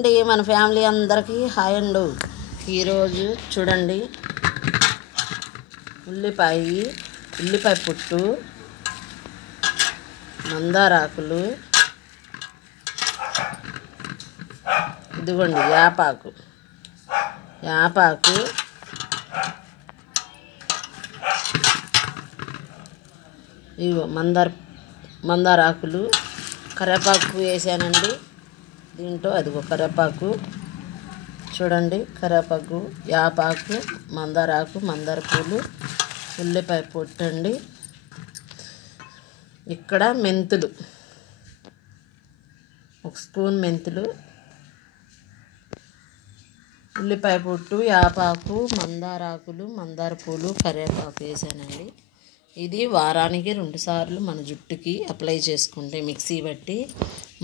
అండి మన ఫ్యామిలీ అందరికీ హాయ్ అండి. ఈరోజు చూడండి ఉల్లిపాయ పుట్టు, మందారాకులు, ఇదిగోండి యాపాకు, ఇగో మందారాకులు, కరివేపాకు వేసానండి దీంట్లో. అదిగో కరివేపాకు చూడండి, కరివేపాకు, యాపాకు, మందారాకు, మందార పూలు, ఉల్లిపాయ పొట్టండి. ఇక్కడ మెంతులు, 1 స్పూన్ మెంతులు, ఉల్లిపాయ పొట్టు, యాపాకు, మందారాకులు, మందార పూలు, కరివేపాకు వేసానండి. ఇది వారానికి 2 సార్లు మన జుట్టుకి అప్లై చేసుకుంటే మిక్సీ బట్టి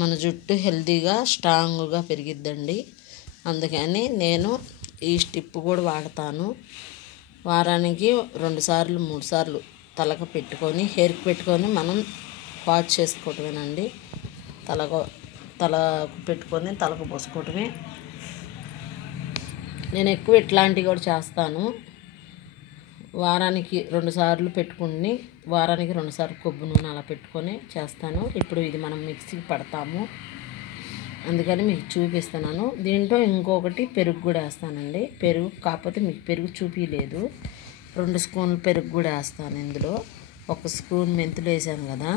మన జుట్టు హెల్తీగా స్ట్రాంగ్గా పెరిగిద్దండి. అందుకని నేను ఈ స్టిప్ కూడా వాడతాను. వారానికి 2 సార్లు 3 సార్లు తలకు పెట్టుకొని, హెయిర్కి పెట్టుకొని మనం వాష్ చేసుకోవటమేనండి. తలకు పెట్టుకొని తలకు పోసుకోవటమే. నేను ఎక్కువ ఇట్లాంటివి కూడా చేస్తాను. వారానికి 2 సార్లు పెట్టుకుని, వారానికి 2 సార్లు కొబ్బరి నూనె అలా పెట్టుకొని చేస్తాను. ఇప్పుడు ఇది మనం మిక్సీకి పడతాము, అందుకని మీకు చూపిస్తున్నాను. దీంట్లో ఇంకొకటి పెరుగు కూడా వేస్తానండి. పెరుగు కాకపోతే మీకు పెరుగు చూపించలేదు. 2 స్పూన్లు పెరుగు కూడా వేస్తాను ఇందులో. 1 స్పూన్ మెంతులు వేసాను కదా,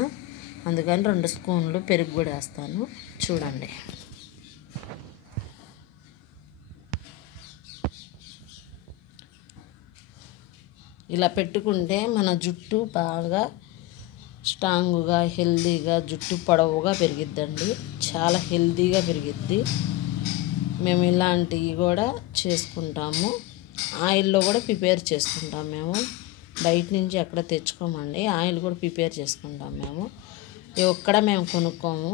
అందుకని 2 స్పూన్లు పెరుగు కూడా వేస్తాను. చూడండి, ఇలా పెట్టుకుంటే మన జుట్టు బాగా స్ట్రాంగ్గా, హెల్తీగా, జుట్టు పొడవుగా పెరిగిద్దండి. చాలా హెల్తీగా పెరిగిద్ది. మేము ఇలాంటివి కూడా చేసుకుంటాము. ఆయిల్లో కూడా ప్రిపేర్ చేసుకుంటాం మేము. బయట నుంచి ఎక్కడ తెచ్చుకోమండి, ఆయిల్ కూడా ప్రిపేర్ చేసుకుంటాం మేము. ఒక్కడ మేము కొనుక్కోము.